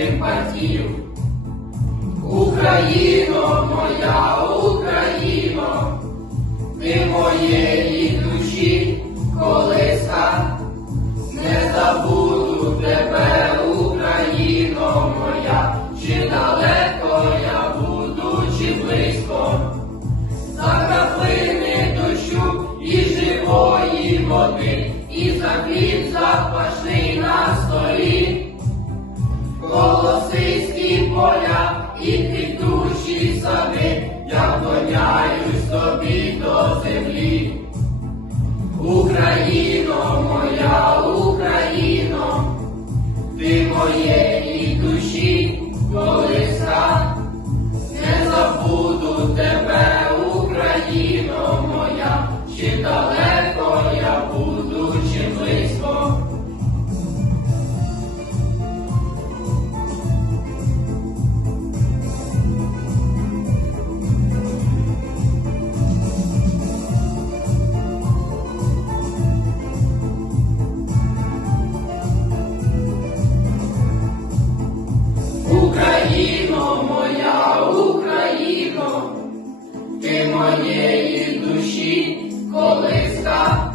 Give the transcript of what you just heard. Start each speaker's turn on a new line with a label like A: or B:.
A: батьків. Україно, моя Україно, ти моєї душі колиска, не забуду тебе, Україно моя, чи далеко я буду, чи близько, за краплини дощу і живої води, і за хліб запашний на столі. Україно, моєї душі колиска.